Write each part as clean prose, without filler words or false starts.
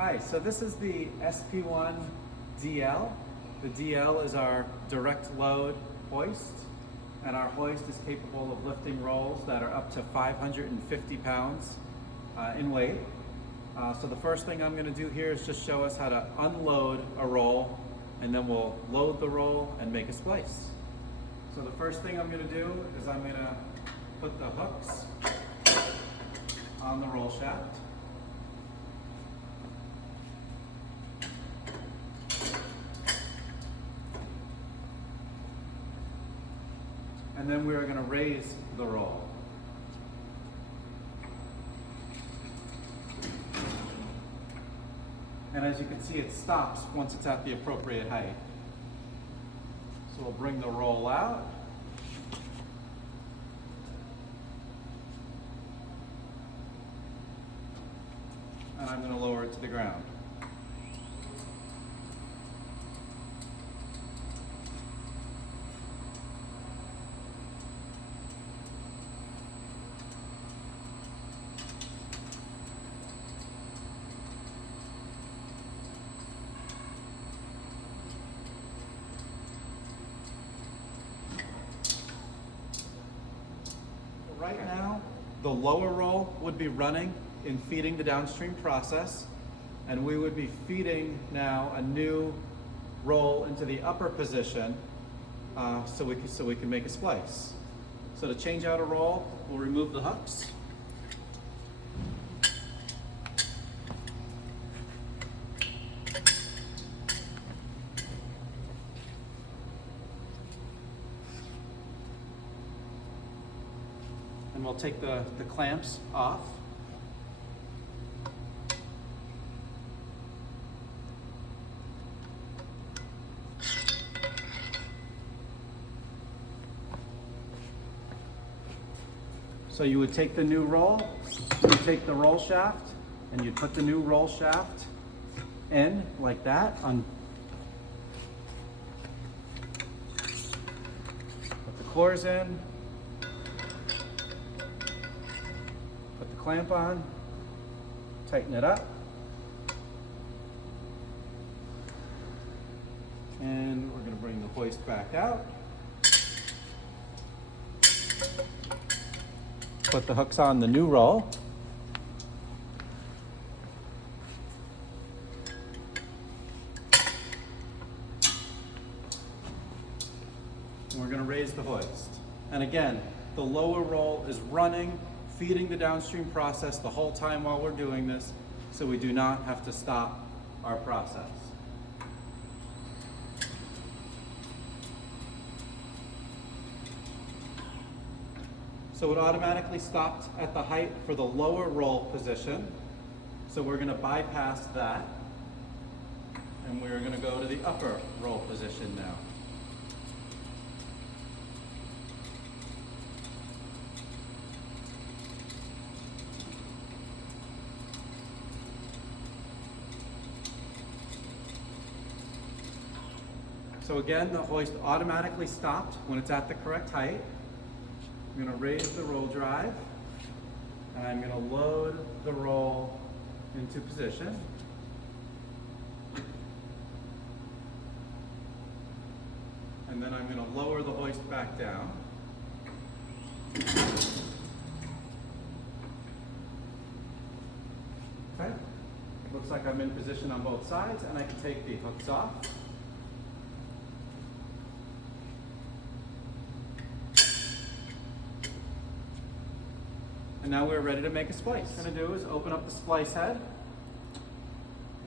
Hi, so this is the SP1 DL. The DL is our direct load hoist, and our hoist is capable of lifting rolls that are up to 550 pounds in weight. So the first thing I'm going to do here is just show us how to unload a roll, and then we'll load the roll and make a splice. So the first thing I'm going to do is I'm going to put the hooks on the roll shaft. And then we are going to raise the roll. And as you can see, it stops once it's at the appropriate height. So we'll bring the roll out. And I'm going to lower it to the ground. Right now, the lower roll would be running in feeding the downstream process, and we would be feeding now a new roll into the upper position so we can make a splice. So to change out a roll, we'll remove the hooks. And we'll take the clamps off. So you would take the new roll, you take the roll shaft, and you'd put the new roll shaft in like that. Put the cores in. Put the clamp on, tighten it up, and we're going to bring the hoist back out. Put the hooks on the new roll. And we're going to raise the hoist. And again, the lower roll is running, feeding the downstream process the whole time while we're doing this, so we do not have to stop our process. So it automatically stopped at the height for the lower roll position, so we're going to bypass that, and we're going to go to the upper roll position now. So again, the hoist automatically stopped when it's at the correct height. I'm going to raise the roll drive, and I'm going to load the roll into position. And then I'm going to lower the hoist back down. Okay, looks like I'm in position on both sides, and I can take the hooks off. And now we're ready to make a splice. What we're going to do is open up the splice head,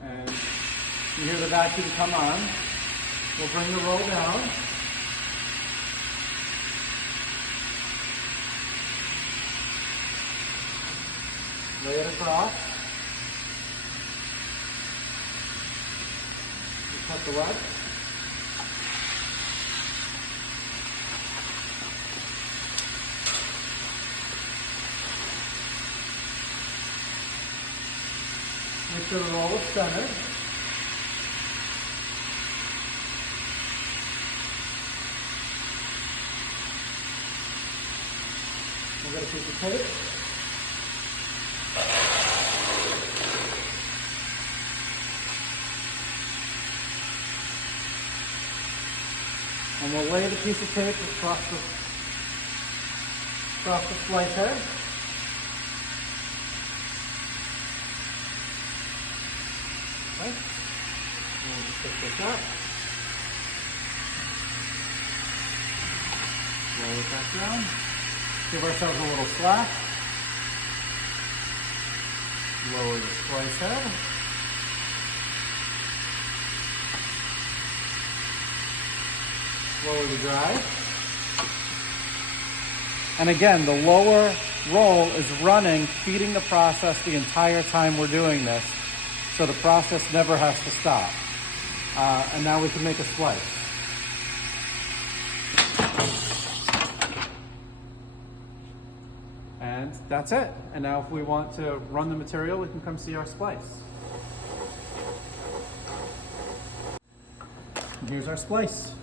and you hear the vacuum come on. We'll bring the roll down. Lay it across. You cut the wedge. Make sure the roll is centered. We'll get a piece of tape. And we'll lay the piece of tape across the splice head. Okay. And we'll just pick this up. Roll it back down. Give ourselves a little slack. Lower the splice head. Lower the drive. And again, the lower roll is running, feeding the process the entire time we're doing this. So the process never has to stop. And now we can make a splice. And that's it. And now if we want to run the material, we can come see our splice. Here's our splice.